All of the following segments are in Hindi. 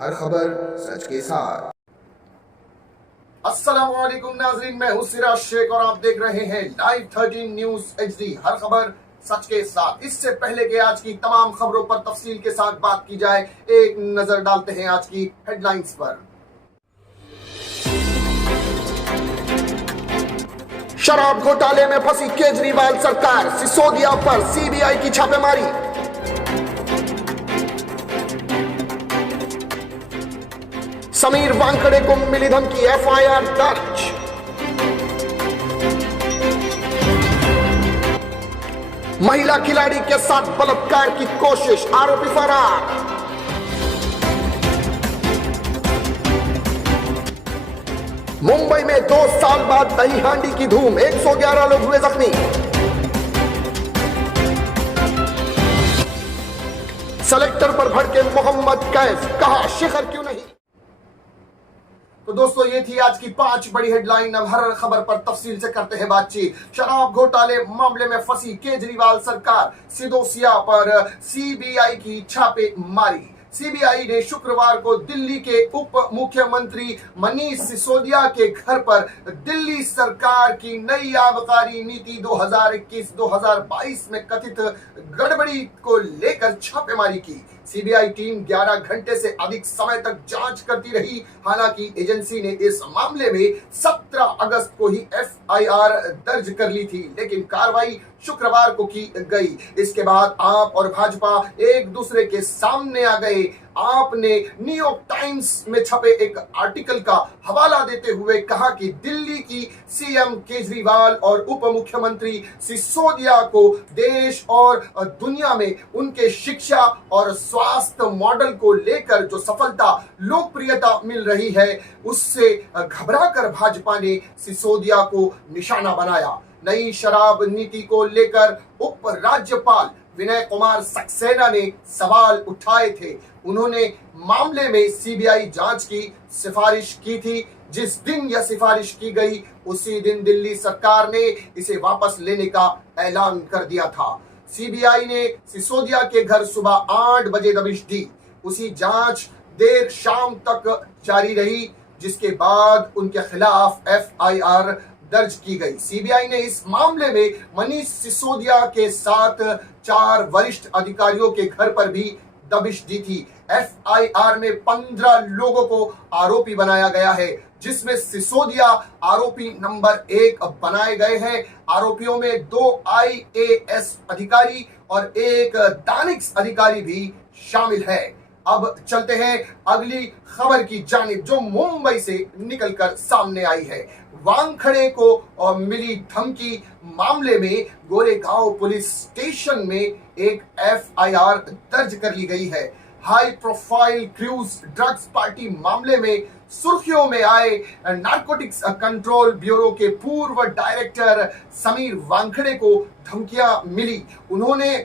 हर खबर सच के साथ। अस्सलाम वालेकुम नाज़रीन, मैं हूं सिराज शेख और आप देख रहे हैं लाइव 13 न्यूज HD, हर खबर सच के साथ। इससे पहले कि आज की तमाम खबरों पर तफसील के साथ बात की जाए, एक नजर डालते हैं आज की हेडलाइंस पर। शराब घोटाले में फंसी केजरीवाल सरकार, सिसोदिया पर CBI की छापेमारी। समीर वानखेड़े को मिली धमकी, FIR दर्ज। महिला खिलाड़ी के साथ बलात्कार की कोशिश, आरोपी फरार। मुंबई में 2 साल बाद दही हांडी की धूम, 111 लोग हुए जख्मी। सेलेक्टर पर भड़के मोहम्मद कैफ, कहा शिखर क्यों नहीं। तो दोस्तों, ये थी आज की 5 बड़ी हेडलाइन। अब हर खबर पर तफसील से करते हैं बातचीत। शराब घोटाले मामले में फंसी केजरीवाल सरकार, सिसोदिया पर CBI की छापेमारी। CBI ने शुक्रवार को दिल्ली के उप मुख्यमंत्री मनीष सिसोदिया के घर पर दिल्ली सरकार की नई आबकारी नीति 2021-2022 में कथित गड़बड़ी को लेकर छापेमारी की। CBI टीम 11 घंटे से अधिक समय तक जांच करती रही। हालांकि एजेंसी ने इस मामले में 17 अगस्त को ही FIR दर्ज कर ली थी, लेकिन कार्रवाई शुक्रवार को की गई। इसके बाद आप और भाजपा एक दूसरे के सामने आ गए। आपने न्यूयॉर्क टाइम्स में छपे एक आर्टिकल का हवाला देते हुए कहा कि दिल्ली की CM केजरीवाल और उप मुख्यमंत्री सिसोदिया को देश और दुनिया में उनके शिक्षा और स्वास्थ्य मॉडल को लेकर जो सफलता, लोकप्रियता मिल रही है, उससे घबराकर भाजपा ने सिसोदिया को निशाना बनाया। नई शराब नीति को लेकर उप राज्यपाल विनय कुमार सक्सेना ने सवाल उठाए थे। उन्होंने मामले में CBI जांच की सिफारिश की थी। जिस दिन यह सिफारिश की गई, उसी दिन दिल्ली सरकार ने इसे वापस लेने का ऐलान कर दिया था। CBI ने सिसोदिया के घर सुबह 8 बजे दबिश दी। उसी जांच देर शाम तक जारी रही, जिसके बाद उनके खिलाफ FIR दर्ज की गई। CBI ने इस मामले में मनीष सिसोदिया के साथ 4 वरिष्ठ अधिकारियों के घर पर भी दबिश दी थी। FIR में 15 लोगों को आरोपी बनाया गया है, जिसमें सिसोदिया आरोपी नंबर 1 बनाए गए हैं। आरोपियों में 2 IAS अधिकारी और 1 दानिश अधिकारी भी शामिल है। अब चलते हैं अगली खबर की जानिब, जो मुंबई से निकलकर सामने आई है। वानखेड़े को मिली धमकी मामले में गोरेगांव पुलिस स्टेशन में एक FIR दर्ज कर ली गई है। High profile cruise drugs party मामले में सुर्खियों में आए नारकोटिक्स कंट्रोल ब्यूरो के पूर्व डायरेक्टर समीर वानखेड़े को धमकियां मिली। उन्होंने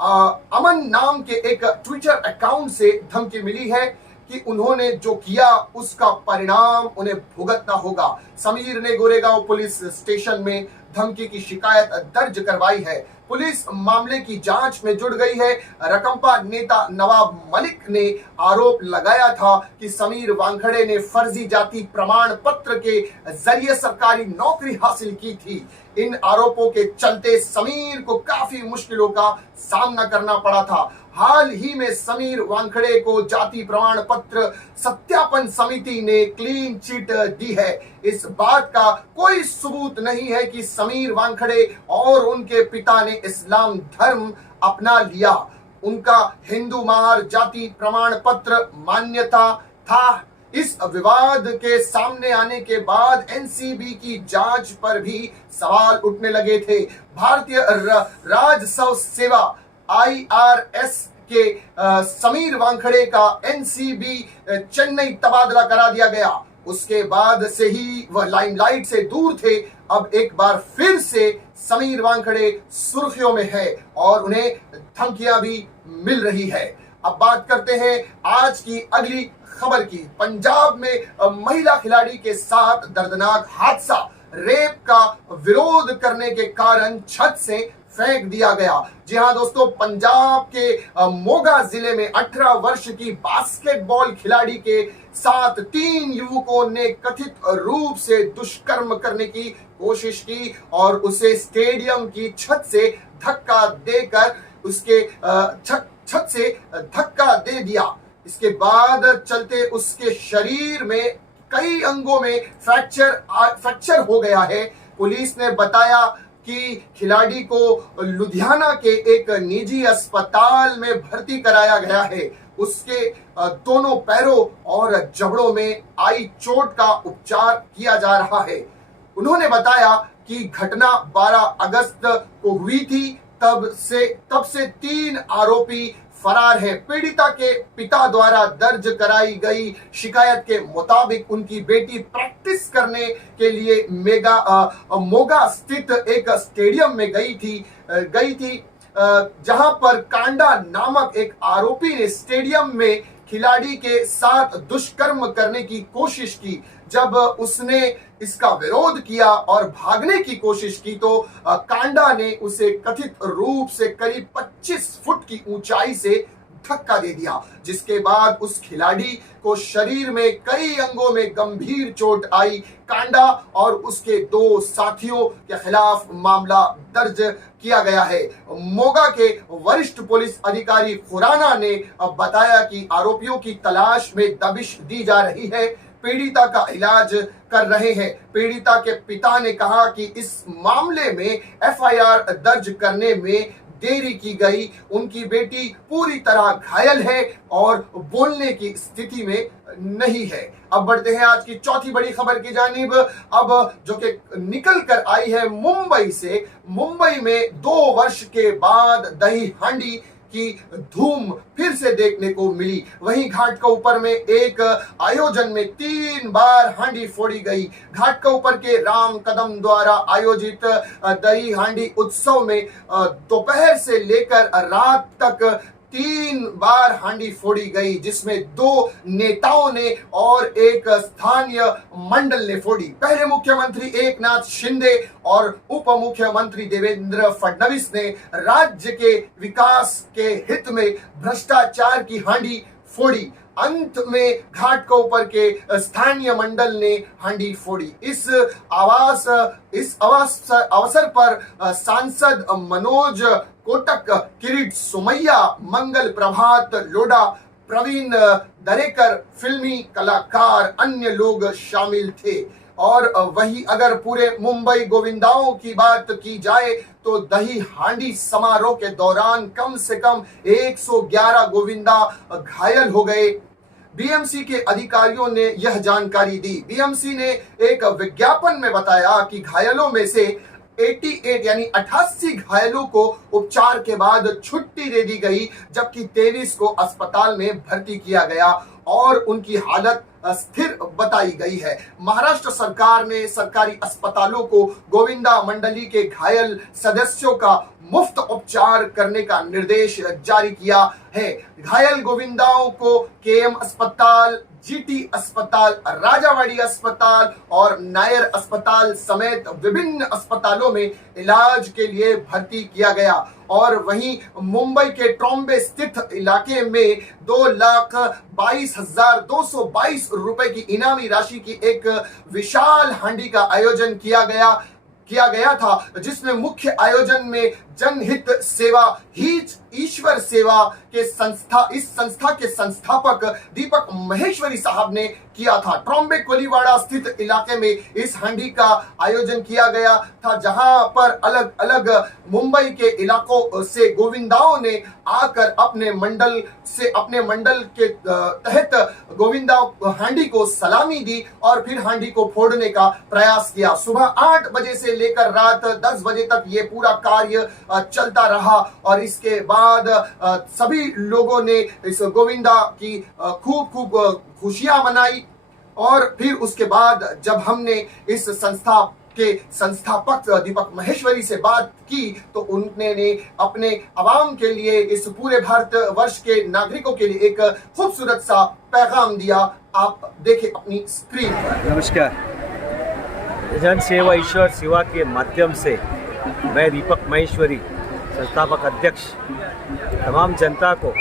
अमन नाम के एक ट्विटर अकाउंट से धमकी मिली है कि उन्होंने जो किया उसका परिणाम उन्हें भुगतना होगा। समीर ने गोरेगांव पुलिस स्टेशन में धमकी की शिकायत दर्ज करवाई है। पुलिस मामले की जांच में जुट गई है। रकमपा नेता नवाब मलिक ने आरोप लगाया था कि समीर वानखेड़े ने फर्जी जाति प्रमाण पत्र के जरिए सरकारी नौकरी हासिल की थी। इन आरोपों के चलते समीर को काफी मुश्किलों का सामना करना पड़ा था। हाल ही में समीर वानखेड़े को जाति प्रमाण पत्र सत्यापन समिति ने क्लीन चिट दी है। इस बात का कोई सबूत नहीं है कि समीर वानखेड़े और उनके पिता ने इस्लाम धर्म अपना लिया। उनका हिंदू महार जाति प्रमाण पत्र मान्यता था। इस विवाद के सामने आने के बाद NCB की जांच पर भी सवाल उठने लगे थे। भारतीय राजस्व सेवा IRS के समीर वानखेड़े का NCB चेन्नई तबादला करा दिया गया। उसके बाद से ही वह लाइमलाइट से दूर थे। अब एक बार फिर से समीर वानखेड़े सुर्खियों में है और उन्हें धमकियां भी मिल रही है। अब बात करते हैं आज की अगली खबर की। पंजाब में महिला खिलाड़ी के साथ दर्दनाक हादसा। रेप का विरोध करने के कारण छत से फेंक दिया गया। जी हाँ दोस्तों, पंजाब के मोगा जिले में 18 वर्ष की बास्केटबॉल खिलाड़ी के साथ 3 युवकों ने कथित रूप से दुष्कर्म करने की कोशिश की और उसे स्टेडियम की छत से धक्का देकर उसके छत से धक्का दे दिया। इसके बाद चलते उसके शरीर में कई अंगों में फ्रैक्चर हो गया है। पुलिस ने बताया कि खिलाड़ी को लुधियाना के एक निजी अस्पताल में भर्ती कराया गया है। उसके दोनों पैरों और जबड़ों में आई चोट का उपचार किया जा रहा है। उन्होंने बताया कि घटना 12 अगस्त को हुई थी। तब से 3 आरोपी फरार है। पीड़िता के पिता द्वारा दर्ज कराई गई शिकायत के मुताबिक उनकी बेटी प्रैक्टिस करने के लिए मोगा स्थित एक स्टेडियम में गई थी जहां पर कांडा नामक एक आरोपी ने स्टेडियम में खिलाड़ी के साथ दुष्कर्म करने की कोशिश की। जब उसने इसका विरोध किया और भागने की कोशिश की तो कांडा ने उसे कथित रूप से करीब 25 फुट की ऊंचाई से धक्का दे दिया, जिसके बाद उस खिलाड़ी को शरीर में कई अंगों में गंभीर चोट आई। कांडा और उसके 2 साथियों के खिलाफ मामला दर्ज किया गया है। मोगा के वरिष्ठ पुलिस अधिकारी खुराना ने बताया कि आरोपियों की तलाश में दबिश दी जा रही है। पीड़िता का इलाज कर रहे हैं। पीड़िता के पिता ने कहा कि इस मामले में एफआईआर दर्ज करने में देरी की गई। उनकी बेटी पूरी तरह घायल है और बोलने की स्थिति में नहीं है। अब बढ़ते हैं आज की चौथी बड़ी खबर की जानिब, अब जो कि निकल कर आई है मुंबई से। मुंबई में 2 वर्ष के बाद दही हांडी की धूम फिर से देखने को मिली। वहीं घाट का ऊपर में एक आयोजन में 3 बार हांडी फोड़ी गई। घाट का ऊपर के राम कदम द्वारा आयोजित दही हांडी उत्सव में दोपहर से लेकर रात तक 3 बार हांडी फोड़ी गई, जिसमें 2 नेताओं ने और एक स्थानीय मंडल ने फोड़ी। पहले मुख्यमंत्री एकनाथ शिंदे और उप मुख्यमंत्री देवेंद्र फडणवीस ने राज्य के विकास के हित में भ्रष्टाचार की हांडी फोड़ी। अंत में घाट के ऊपर के स्थानीय मंडल ने हांडी फोड़ी। इस अवसर पर सांसद मनोज कोटक, किरीट सुमैया, मंगल प्रभात लोढ़ा, प्रवीण दरेकर, फिल्मी कलाकार, अन्य लोग शामिल थे। और वही अगर पूरे मुंबई गोविंदाओं की बात की जाए तो दही हांडी समारोह के दौरान कम से कम 111 गोविंदा घायल हो गए। बीएमसी के अधिकारियों ने यह जानकारी दी। बीएमसी ने एक विज्ञापन में बताया कि घायलों में से 88 यानी 88 घायलों को उपचार के बाद छुट्टी दे दी गई, जबकि 23 को अस्पताल में भर्ती किया गया और उनकी हालत स्थिर बताई गई है। महाराष्ट्र सरकार ने सरकारी अस्पतालों को गोविंदा मंडली के घायल सदस्यों का मुफ्त उपचार करने का निर्देश जारी किया है। घायल गोविंदाओं को केएम अस्पताल, जीटी अस्पताल, राजावाड़ी अस्पताल और नायर अस्पताल समेत विभिन्न अस्पतालों में इलाज के लिए भर्ती किया गया। और वहीं मुंबई के ट्रॉम्बे स्थित इलाके में 2,22,222 रुपए की इनामी राशि की एक विशाल हांडी का आयोजन किया गया था, जिसमें मुख्य आयोजन में जनहित सेवा हीच ईश्वर सेवा के इस संस्था के संस्थापक दीपक महेश्वरी साहब ने किया था। ट्रॉम्बे कोलीवाड़ा स्थित इलाके में इस हांडी का आयोजन किया गया था, जहां पर अलग अलग मुंबई के इलाकों से गोविंदाओं ने आकर अपने मंडल के तहत गोविंदा हांडी को सलामी दी और फिर हांडी को फोड़ने का प्रयास किया। सुबह 8 बजे से लेकर रात 10 बजे तक ये पूरा कार्य चलता रहा और इसके बाद सभी लोगों ने इस गोविंदा की खूब खुशियां मनाई। और फिर उसके बाद जब हमने इस संस्था के संस्थापक दीपक महेश्वरी से बात की तो उन्होंने अपने आवाम के लिए, इस पूरे भारत वर्ष के नागरिकों के लिए एक खूबसूरत सा पैगाम दिया। आप देखें अपनी स्क्रीन पर। नमस्कार। जन सेवा ईश्वर सेवा के माध्यम से मैं दीपक महेश्वरी संस्थापक अध्यक्ष तमाम जनता को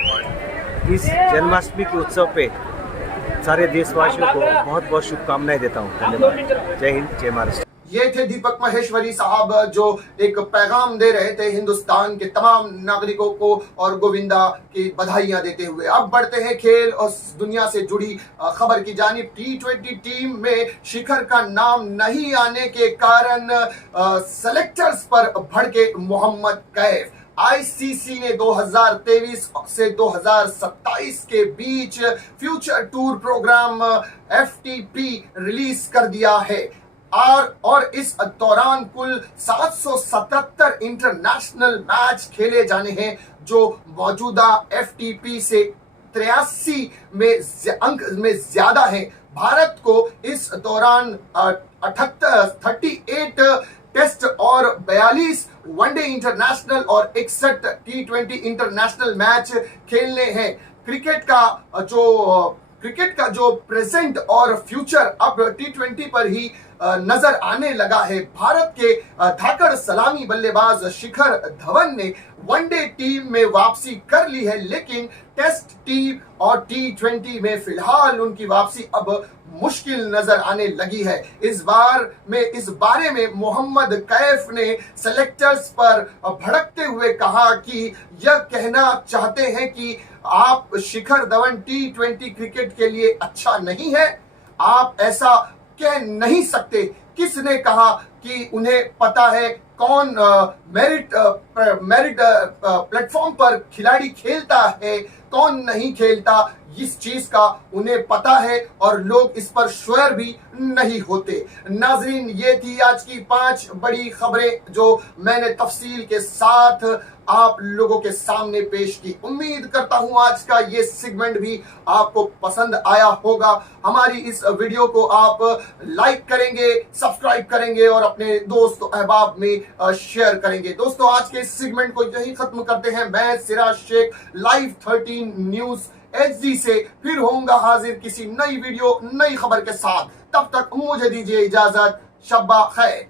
इस जन्माष्टमी के उत्सव पे सारे देशवासियों को बहुत बहुत शुभकामनाएं देता हूँ। धन्यवाद। जय हिंद, जय महाराष्ट्र। ये थे दीपक महेश्वरी साहब जो एक पैगाम दे रहे थे हिंदुस्तान के तमाम नागरिकों को और गोविंदा की बधाइयां देते हुए। अब बढ़ते हैं खेल और दुनिया से जुड़ी खबर की जानिब। T20 टीम में शिखर का नाम नहीं आने के कारण सेलेक्टर्स पर भड़के मोहम्मद कैफ। आईसीसी ने 2023 से 2027 के बीच future tour program FTP release कर दिया है और इस दौरान कुल 777 इंटरनेशनल मैच खेले जाने हैं, जो मौजूदा FTP से 83 अंक में ज्यादा है। भारत को इस दौरान 38 टेस्ट और 42 वनडे इंटरनेशनल और 61 T20 इंटरनेशनल मैच खेलने हैं। क्रिकेट का जो प्रेजेंट और फ्यूचर अब T20 पर ही नजर आने लगा है। भारत के धाकड़ सलामी बल्लेबाज शिखर धवन ने वनडे टीम में वापसी कर ली है, लेकिन टेस्ट टीम और T20 में फिलहाल उनकी वापसी अब मुश्किल नजर आने लगी है। इस बारे में मोहम्मद कैफ ने सेलेक्टर्स पर भड़कते हुए कहा कि यह कहना चाहते हैं कि आप शिखर धवन T20 क्रिकेट के लिए अच्छा नहीं है, आप ऐसा कह नहीं सकते। किसने कहा कि उन्हें पता है कौन मेरिट प्लेटफॉर्म पर खिलाड़ी खेलता है, कौन नहीं खेलता, इस चीज का उन्हें पता है और लोग इस पर श्योर भी नहीं होते। नाजरीन, ये थी आज की 5 बड़ी खबरें जो मैंने तफसील के साथ आप लोगों के सामने पेश की। उम्मीद करता हूं आज का ये सेगमेंट भी आपको पसंद आया होगा। हमारी इस वीडियो को आप लाइक करेंगे, सब्सक्राइब करेंगे और अपने दोस्त अहबाब में शेयर करेंगे। दोस्तों, आज के इस सेगमेंट को यही खत्म करते हैं। मैं Siraj Shaikh live 13 news HD से फिर होऊंगा हाजिर किसी नई वीडियो, नई खबर के साथ। तब तक मुझे दीजिए इजाजत। शब्बा खैर।